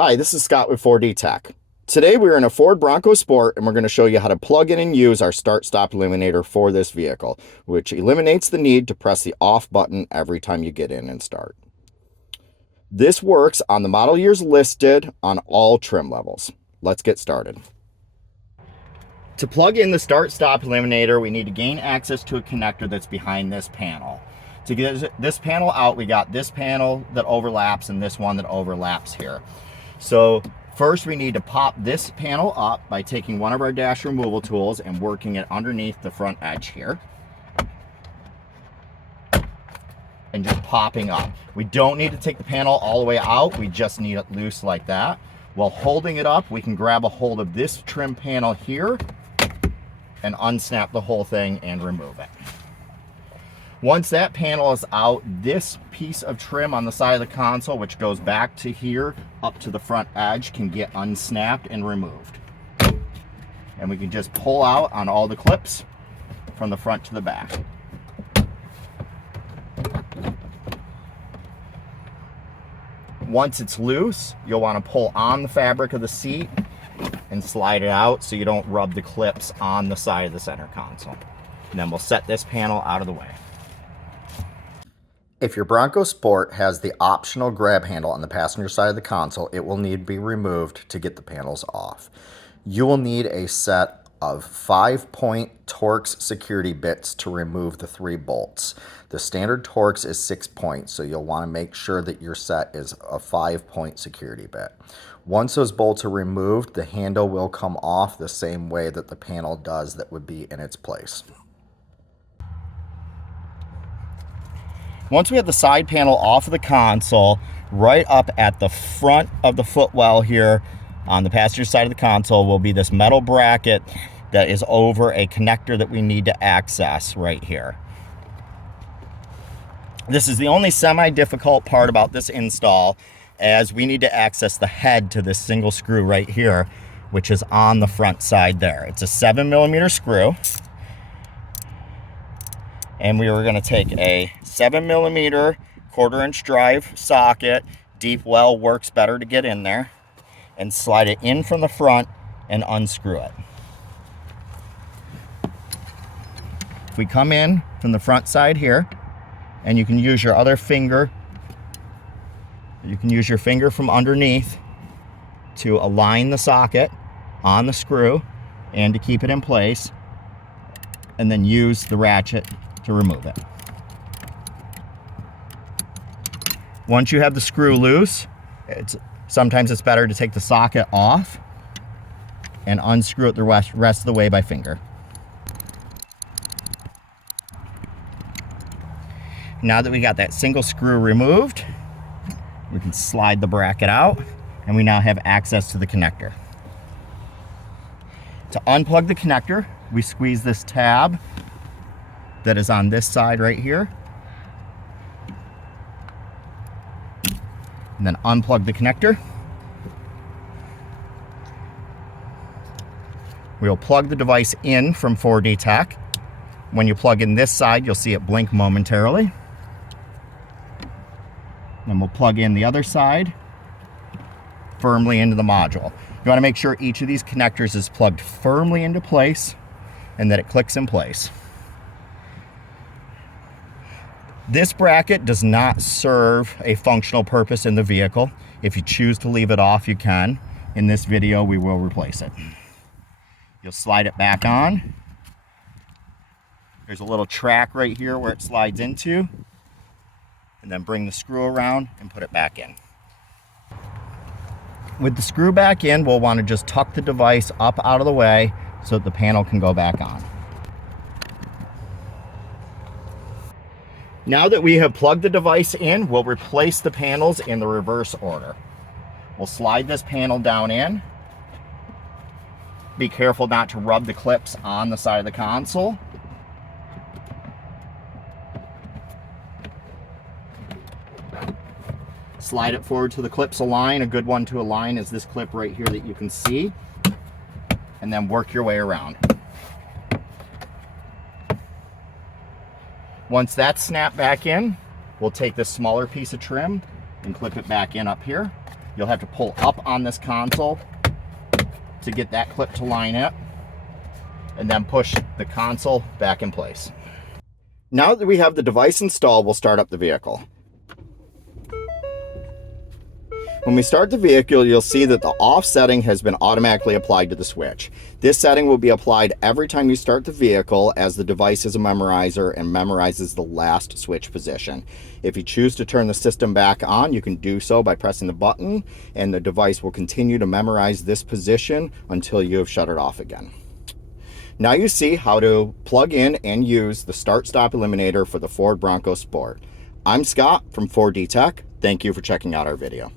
Hi, this is Scott with 4D Tech. Today we're in a Ford Bronco Sport and we're going to show you how to plug in and use our start-stop eliminator for this vehicle, which eliminates the need to press the off button every time you get in and start. This works on the model years listed on all trim levels. Let's get started. To plug in the start-stop eliminator, we need to gain access to a connector that's behind this panel. To get this panel out, we got this panel that overlaps and this one that overlaps here. So first we need to pop this panel up by taking one of our dash removal tools and working it underneath the front edge here. And just popping up. We don't need to take the panel all the way out, we just need it loose like that. While holding it up, we can grab a hold of this trim panel here and unsnap the whole thing and remove it. Once that panel is out, this piece of trim on the side of the console, which goes back to here up to the front edge, can get unsnapped and removed. And we can just pull out on all the clips from the front to the back. Once it's loose, you'll want to pull on the fabric of the seat and slide it out so you don't rub the clips on the side of the center console. And then we'll set this panel out of the way. If your Bronco Sport has the optional grab handle on the passenger side of the console, it will need to be removed to get the panels off. You will need a set of 5-point Torx security bits to remove the 3 bolts. The standard Torx is 6 points, so you'll want to make sure that your set is a 5-point security bit. Once those bolts are removed, the handle will come off the same way that the panel does that would be in its place. Once we have the side panel off of the console, right up at the front of the footwell here on the passenger side of the console will be this metal bracket that is over a connector that we need to access right here. This is the only semi-difficult part about this install, as we need to access the head to this single screw right here, which is on the front side there. It's a 7mm screw. And we are going to take a 7mm 1/4-inch drive socket. Deep well works better to get in there, and slide it in from the front and unscrew it. If we come in from the front side here, and you can use your other finger, you can use your finger from underneath to align the socket on the screw and to keep it in place, and then use the ratchet to remove it. Once you have the screw loose, sometimes it's better to take the socket off and unscrew it the rest of the way by finger. Now that we got that single screw removed, we can slide the bracket out, and we now have access to the connector. To unplug the connector, we squeeze this tab that is on this side right here, and then unplug the connector. We'll plug the device in from 4D Tech. When you plug in this side, you'll see it blink momentarily. Then we'll plug in the other side firmly into the module. You want to make sure each of these connectors is plugged firmly into place and that it clicks in place. This bracket does not serve a functional purpose in the vehicle. If you choose to leave it off, you can. In this video, we will replace it. You'll slide it back on. There's a little track right here where it slides into, and then bring the screw around and put it back in. With the screw back in, we'll want to just tuck the device up out of the way so that the panel can go back on. Now that we have plugged the device in, we'll replace the panels in the reverse order. We'll slide this panel down in. Be careful not to rub the clips on the side of the console. Slide it forward to the clips align. A good one to align is this clip right here that you can see. And then work your way around. Once that's snapped back in, we'll take this smaller piece of trim and clip it back in up here. You'll have to pull up on this console to get that clip to line it, and then push the console back in place. Now that we have the device installed, we'll start up the vehicle. When we start the vehicle, you'll see that the off setting has been automatically applied to the switch. This setting will be applied every time you start the vehicle, as the device is a memorizer and memorizes the last switch position. If you choose to turn the system back on, you can do so by pressing the button, and the device will continue to memorize this position until you have shut it off again. Now you see how to plug in and use the start-stop eliminator for the Ford Bronco Sport. I'm Scott from 4D Tech. Thank you for checking out our video.